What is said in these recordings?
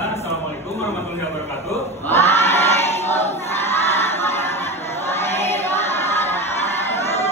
Bismillah. Assalamualaikum warahmatullahi wabarakatuh. Waalaikumsalam warahmatullahi wabarakatuh.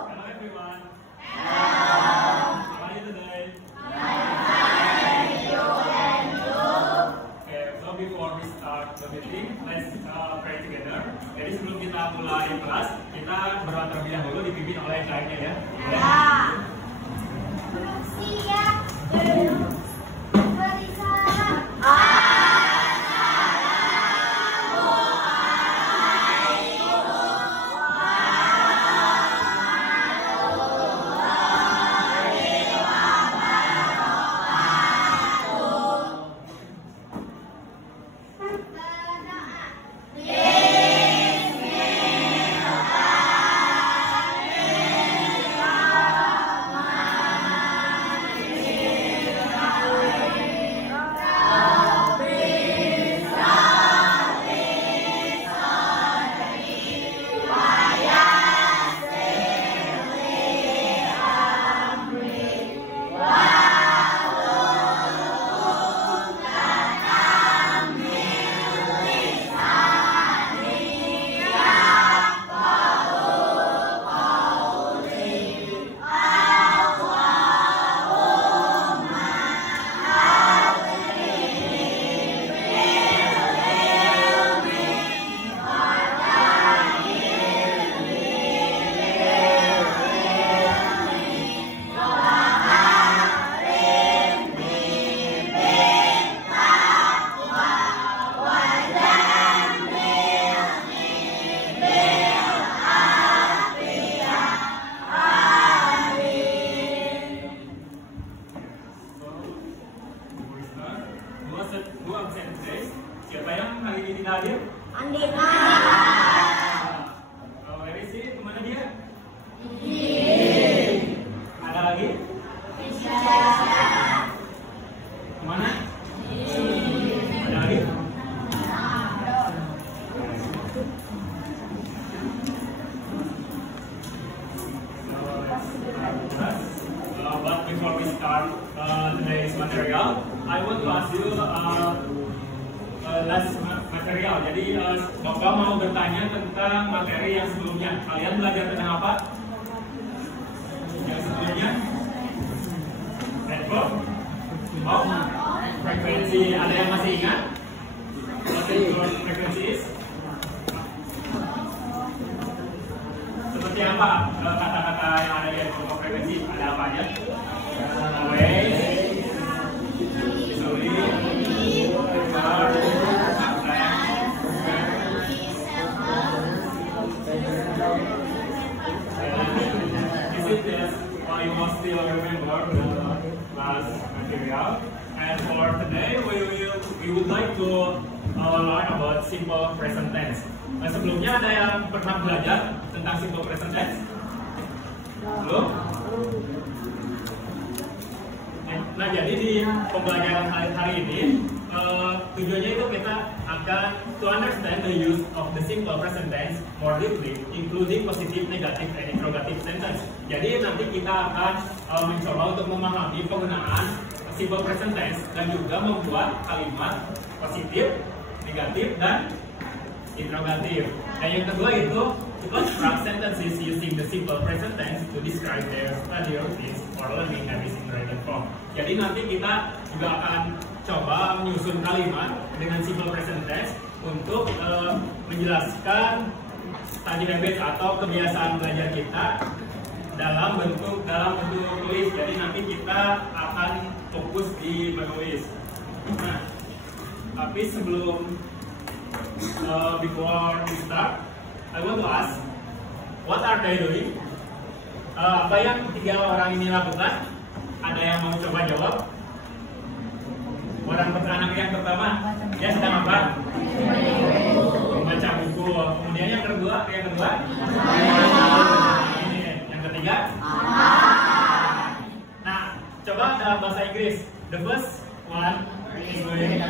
Hello everyone. Hello. How are you today? Thank you and you. Okay, so before we start the meeting, let's pray together. Jadi sebelum kita mulai kelas, kita berdoa terlebih dahulu dipimpin oleh guide-nya ya. Ya. Siap. Siapa yang hari ini tidak hadir? Andina. Where is he? Kemana dia? Di. Ada lagi? Kemana? Ada lagi? But before we start today's material, I want to ask you last material. Jadi Bapak mau bertanya tentang materi yang sebelumnya. Kalian belajar tentang apa? Yang sebelumnya? Network? Oh, frekuensi. Ada yang masih ingat? Frekuensi? Seperti apa kata-kata yang ada di network frekuensi? Ada apa aja? Wave, you must still remember the last material. And for today, we would like to learn about simple present tense. Sebelumnya ada yang pernah belajar tentang simple present tense? Belum? Nah, jadi di pembelajaran hari ini tujuannya itu kita akan to understand the use of the simple present tense more deeply, including positive, negative, and interrogative sentence. Jadi nanti kita akan mencoba untuk memahami penggunaan simple present tense dan juga membuat kalimat positif, negatif, dan interrogative. Dan yang kedua itu to construct sentences using the simple present tense to describe their study routines or learning habits in written form. Jadi nanti kita juga akan coba menyusun kalimat dengan simple present tense untuk menjelaskan study habits atau kebiasaan belajar kita dalam bentuk tulis. Jadi nanti kita akan fokus di menulis. Nah, tapi sebelum before we start, I want to ask, what are they doing? Apa yang tiga orang ini lakukan? Ada yang mau coba jawab? Anak yang pertama, dia sedang apa? Membaca buku. Kemudian yang kedua? Ini. Yang ketiga? Nah, coba dalam bahasa Inggris. The first one is doing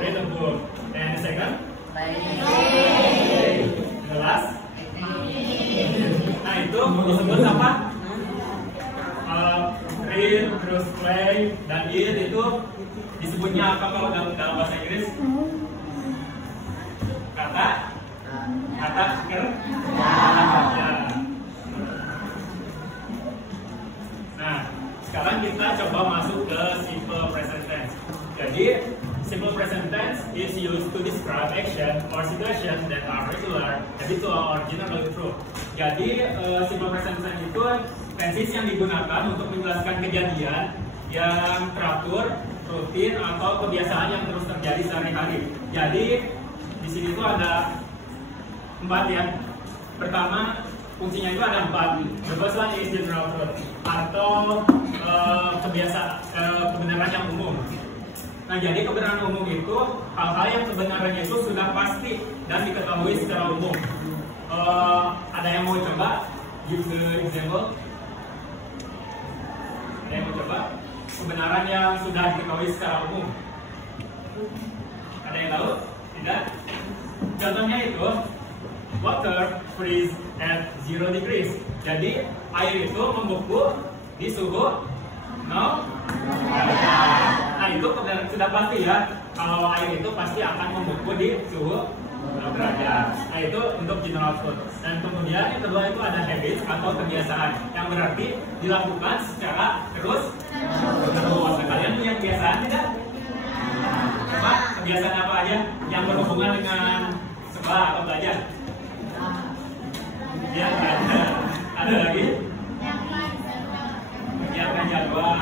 read a book. And the second? The last? Nah, itu disebut apa? Read terus play, dan eat itu disebutnya apa kalau dalam bahasa Inggris? Kata kerja. Nah, sekarang kita coba masuk ke simple present tense. Jadi, simple present tense is used to describe action or situation that are regular, habitual, or generally true. Jadi, simple present tense itu tenses yang digunakan untuk menjelaskan kejadian yang teratur, rutin, atau kebiasaan yang terus terjadi sehari-hari. Jadi, di sini tuh ada 4 ya. Pertama, fungsinya itu ada 4. The first one is general truth, atau kebenaran yang umum. Nah, jadi kebenaran umum itu hal-hal yang sebenarnya itu sudah pasti dan diketahui secara umum. Ada yang mau coba? Give the example. Ada yang mau coba? Kebenaran yang sudah diketahui secara umum. Ada yang tahu? Tidak? Contohnya itu water freeze at 0 degrees. Jadi air itu membeku di suhu 0 derajat. Nah, itu sudah pasti ya. Kalau air itu pasti akan membeku di suhu 0 derajat. Nah, itu untuk general truth. Dan kemudian yang kedua itu ada habits atau kebiasaan, yang berarti dilakukan secara terus. Nah, kalian punya kebiasaan tidak? Coba kebiasaan apa aja yang berhubungan dengan sekolah atau belajar? Ya, ada lagi? Menyiapkan jadwal.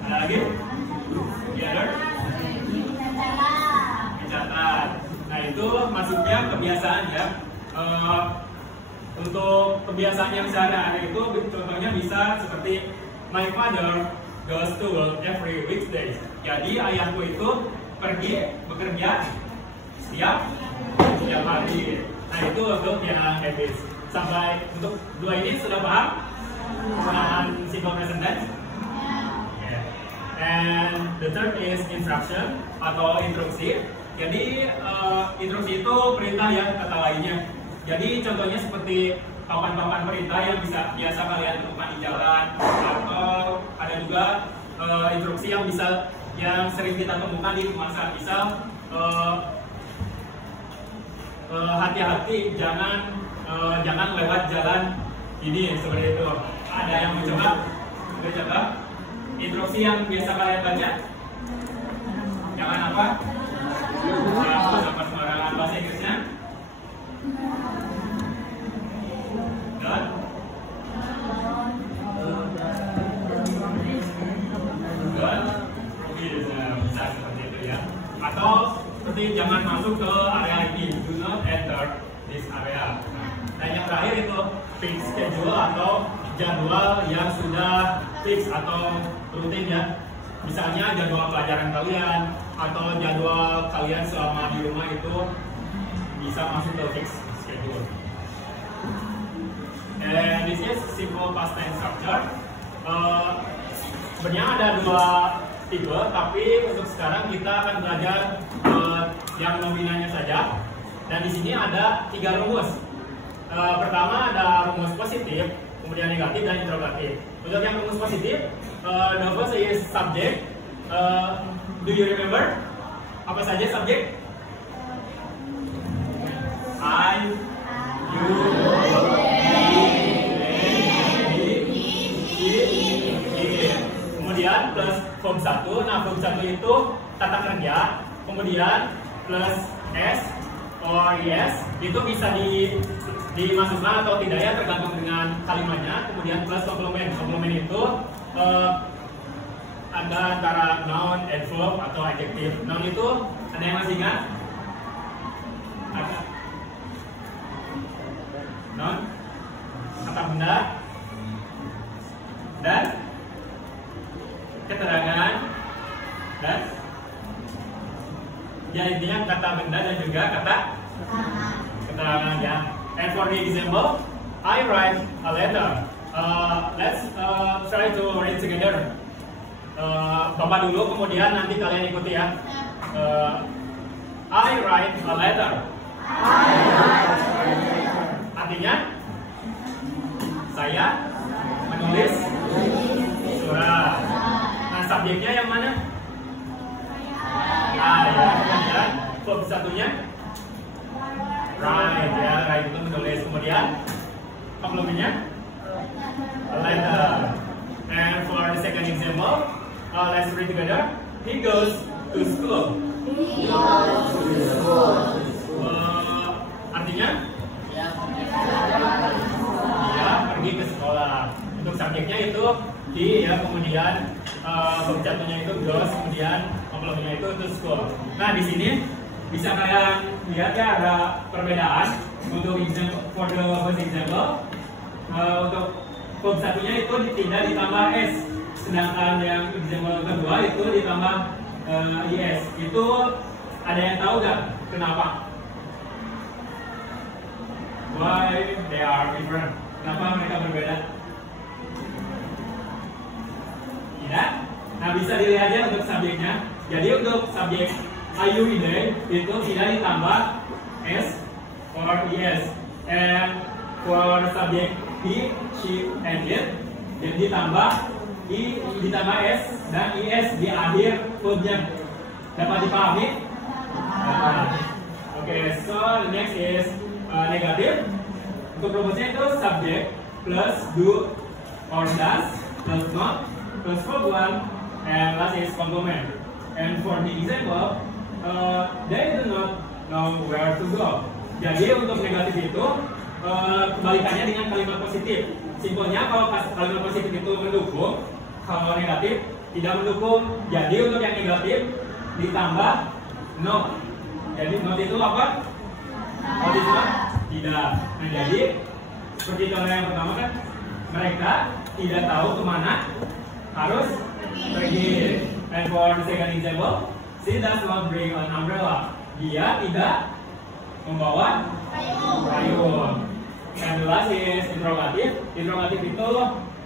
Ada lagi? Mencatat. Nah, itu masuknya kebiasaan ya. Untuk kebiasaan yang sehari-hari itu contohnya bisa seperti my father goes to work every weekdays. Jadi ayahku itu pergi bekerja setiap hari. Nah, itu untuk yang habits. Sampai untuk 2 ini sudah paham penggunaan simple present tense? Yeah. And the third is instruction atau instruksi. Jadi instruksi itu perintah ya, kata lainnya. Jadi contohnya seperti papan-papan perintah yang biasa kalian temukan di jalan, atau ada juga instruksi yang sering kita temukan di masa, misal hati-hati jangan lewat jalan ini, seperti itu. Ada yang mencoba? Instruksi yang biasa kalian baca? Jangan apa? Jangan sembarangan. Bahasa Inggrisnya? Bisa seperti itu ya. Atau seperti jangan masuk ke area ini, do not enter this area. Dan yang terakhir itu fix schedule atau jadwal yang sudah fix atau rutin ya. Misalnya jadwal pelajaran kalian atau jadwal kalian selama di rumah itu bisa masuk ke fix schedule. And this is simple past tense structure. Sebenarnya ada 2 tipe, tapi untuk sekarang kita akan belajar yang nominalnya saja. Dan di sini ada 3 rumus. Pertama ada rumus positif, kemudian negatif dan interrogatif. Untuk yang rumus positif, the first is subject. Do you remember? Apa saja subjek? I, you, kemudian plus verb 1. Nah, verb 1 itu tata kerja. Kemudian plus s or yes itu bisa dimasukkan atau tidak ya, tergantung dengan kalimatnya. Kemudian plus komplement. Komplement itu ada antara noun, adverb atau adjective. Noun itu ada yang masih ingat? Ada. Noun, kata benda, dan keterangan, dan ya intinya kata benda dan juga kata keterangan ya. And for the example, I write a letter. Let's try to read together. Bapak dulu, kemudian nanti kalian ikuti ya. I write a letter. Artinya, saya menulis surat. Nah, subjeknya yang mana? Ah ya, kemudian verb satunya right ya, right itu menulis. Kemudian komplemennya a letter. And for the second example, let's read together. He goes to school. Artinya dia pergi ke sekolah. Untuk subjeknya itu he ya, kemudian verb satunya itu goes, kemudian komplemennya itu to school. Nah di sini bisa kalian lihat ya ada perbedaan untuk example, for the first example untuk verb satunya itu tidak ditambah s, sedangkan yang example kedua itu ditambah is. Itu ada yang tahu nggak kenapa? Why they are different? Kenapa mereka berbeda? Tidak? Nah bisa dilihat aja untuk subjeknya. Jadi untuk subjek Ayu Ide itu tidak ditambah s or es, and for subjek he, she, and it ditambah i ditambah s dan is di akhir verbnya. Dapat dipahami? Oke, so the next is negatif. Untuk rumusnya itu subjek plus do or does plus not plus verb one, and last is complement. And for the example, they do not know where to go. Jadi untuk negatif itu kebalikannya dengan kalimat positif. Simpelnya kalau kalimat positif itu mendukung, kalau negatif tidak mendukung. Jadi untuk yang negatif ditambah no. Jadi not itu apa? Not itu tidak. Nah jadi seperti contoh yang pertama kan, mereka tidak tahu kemana harus pergi. And for the second example, she does not bring an umbrella. Dia tidak membawa payung. And the last is interrogatif. Interrogatif itu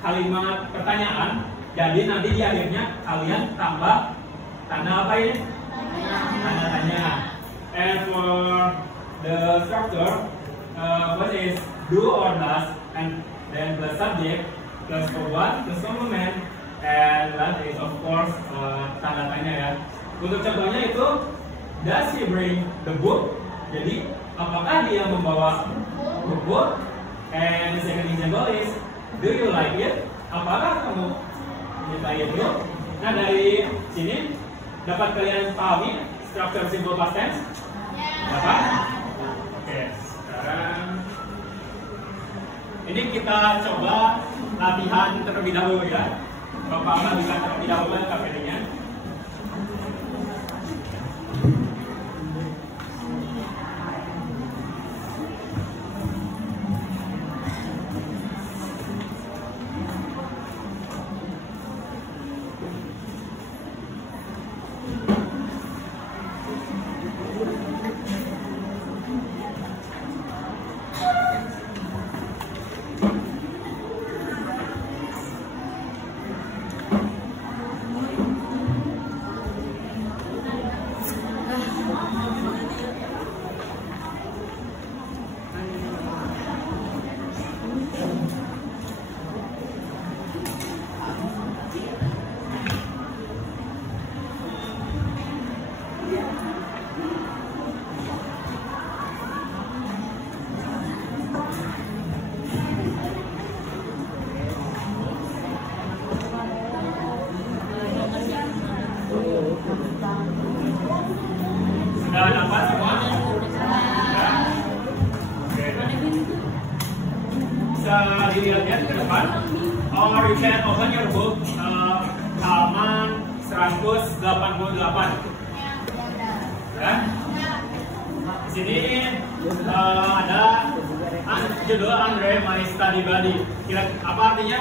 kalimat pertanyaan. Jadi nanti di akhirnya kalian tambah tanda apa ini? Tanda tanya. And for the structure, what is do or does, and then plus subject plus verb one plus complement, and last is of course tanda tanya ya. Untuk contohnya itu, does he bring the book? Jadi apakah dia membawa buku? And the second example is, do you like it? Apakah kamu menyukai itu? Nah dari sini dapat kalian pahami structure simple past tense? Dapat? Oke, sekarang ini kita coba latihan terlebih dahulu ya. Bapak Ahmad bisa terlebih dahulu KPD-nya. Sudah dapat semua? Ya. Oke. Bisa dilihatnya ke depan. Or you can open your book halaman 188. Ya. Di sini ada judul Andre My Study Buddy. Kira apa artinya?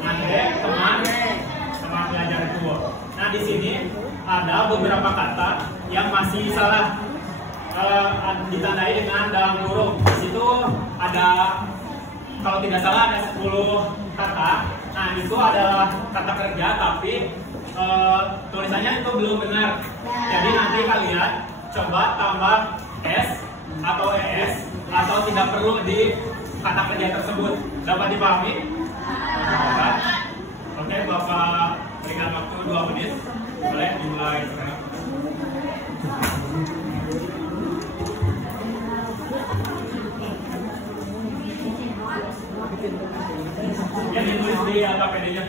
Andre teman belajar itu. Nah di sini ada beberapa kata yang masih salah ditandai dengan dalam kurung. Di situ ada, kalau tidak salah ada 10 kata. Nah itu adalah kata kerja tapi tulisannya itu belum benar. Jadi nanti kalian coba tambah s atau es atau tidak perlu di kata kerja tersebut. Dapat dipahami? Oke, Bapak Berikan waktu 2 menit. Boleh dimulai sekarang. Yang ditulis di KPD-nya.